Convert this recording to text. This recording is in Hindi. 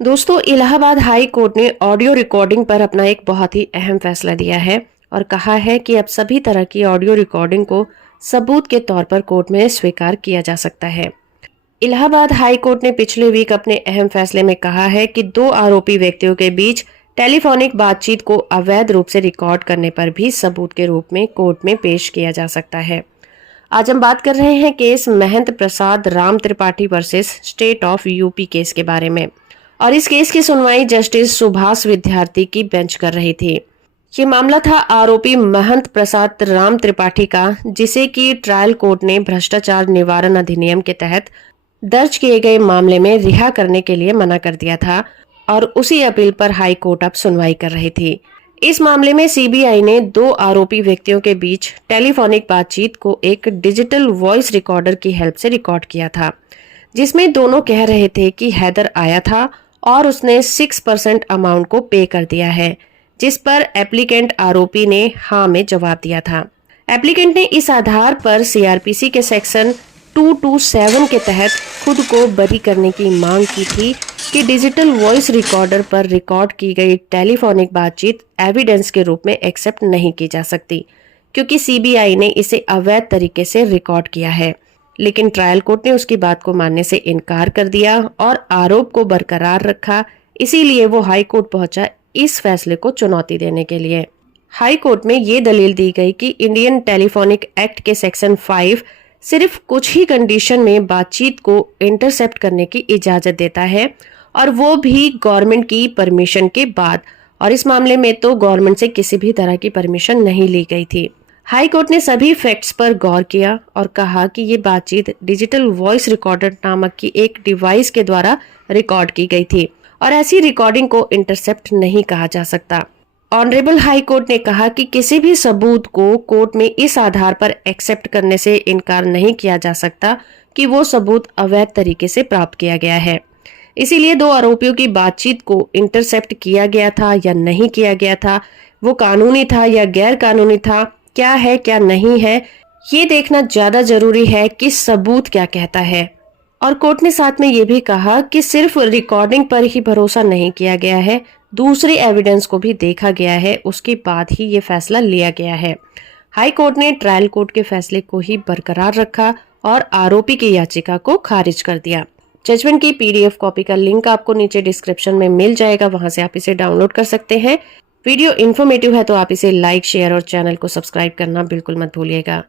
दोस्तों, इलाहाबाद हाई कोर्ट ने ऑडियो रिकॉर्डिंग पर अपना एक बहुत ही अहम फैसला दिया है और कहा है कि अब सभी तरह की ऑडियो रिकॉर्डिंग को सबूत के तौर पर कोर्ट में स्वीकार किया जा सकता है। इलाहाबाद हाई कोर्ट ने पिछले वीक अपने अहम फैसले में कहा है कि दो आरोपी व्यक्तियों के बीच टेलीफोनिक बातचीत को अवैध रूप से रिकॉर्ड करने पर भी सबूत के रूप में कोर्ट में पेश किया जा सकता है। आज हम बात कर रहे हैं case Mahant Prasad Ram Tripathi versus state of UP case के बारे में। और इस केस की सुनवाई जस्टिस सुभाष विद्यार्थी की बेंच कर रही थी। ये मामला था आरोपी महंत प्रसाद राम त्रिपाठी का, जिसे की ट्रायल कोर्ट ने भ्रष्टाचार निवारण अधिनियम के तहत दर्ज किए गए मामले में रिहा करने के लिए मना कर दिया था और उसी अपील पर हाई कोर्ट अब सुनवाई कर रही थी। इस मामले में सीबीआई ने दो आरोपी व्यक्तियों के बीच टेलीफोनिक बातचीत को एक डिजिटल वॉइस रिकॉर्डर की हेल्प से रिकॉर्ड किया था, जिसमें दोनों कह रहे थे कि हैदर आया था और उसने 6% अमाउंट को पे कर दिया है, जिस पर एप्लीकेंट आरोपी ने हाँ में जवाब दिया था। एप्लीकेंट ने इस आधार पर सीआरपीसी के सेक्शन 227 के तहत खुद को बरी करने की मांग की थी कि डिजिटल वॉइस रिकॉर्डर पर रिकॉर्ड की गई टेलीफोनिक बातचीत एविडेंस के रूप में एक्सेप्ट नहीं की जा सकती, क्योंकि सीबीआई ने इसे अवैध तरीके से रिकॉर्ड किया है। लेकिन ट्रायल कोर्ट ने उसकी बात को मानने से इनकार कर दिया और आरोप को बरकरार रखा। इसीलिए वो हाई कोर्ट पहुंचा इस फैसले को चुनौती देने के लिए। हाई कोर्ट में ये दलील दी गई कि इंडियन टेलीफोनिक एक्ट के सेक्शन 5 सिर्फ कुछ ही कंडीशन में बातचीत को इंटरसेप्ट करने की इजाजत देता है, और वो भी गवर्नमेंट की परमिशन के बाद। और इस मामले में तो गवर्नमेंट से किसी भी तरह की परमिशन नहीं ली गई थी। हाई कोर्ट ने सभी फैक्ट्स पर गौर किया और कहा कि ये बातचीत डिजिटल वॉइस रिकॉर्डर नामक की एक डिवाइस के द्वारा रिकॉर्ड की गई थी और ऐसी रिकॉर्डिंग को इंटरसेप्ट नहीं कहा जा सकता। ऑनरेबल हाई कोर्ट ने कहा कि किसी भी सबूत को कोर्ट में इस आधार पर एक्सेप्ट करने से इनकार नहीं किया जा सकता कि वो सबूत अवैध तरीके से प्राप्त किया गया है। इसीलिए दो आरोपियों की बातचीत को इंटरसेप्ट किया गया था या नहीं किया गया था, वो कानूनी था या गैर कानूनी था, क्या है क्या नहीं है, ये देखना ज्यादा जरूरी है कि सबूत क्या कहता है। और कोर्ट ने साथ में ये भी कहा कि सिर्फ रिकॉर्डिंग पर ही भरोसा नहीं किया गया है, दूसरे एविडेंस को भी देखा गया है, उसके बाद ही ये फैसला लिया गया है। हाई कोर्ट ने ट्रायल कोर्ट के फैसले को ही बरकरार रखा और आरोपी की याचिका को खारिज कर दिया। जजमेंट की पीडीएफ कॉपी का लिंक आपको नीचे डिस्क्रिप्शन में मिल जाएगा, वहां से आप इसे डाउनलोड कर सकते हैं। वीडियो इन्फॉर्मेटिव है तो आप इसे लाइक, शेयर और चैनल को सब्सक्राइब करना बिल्कुल मत भूलिएगा।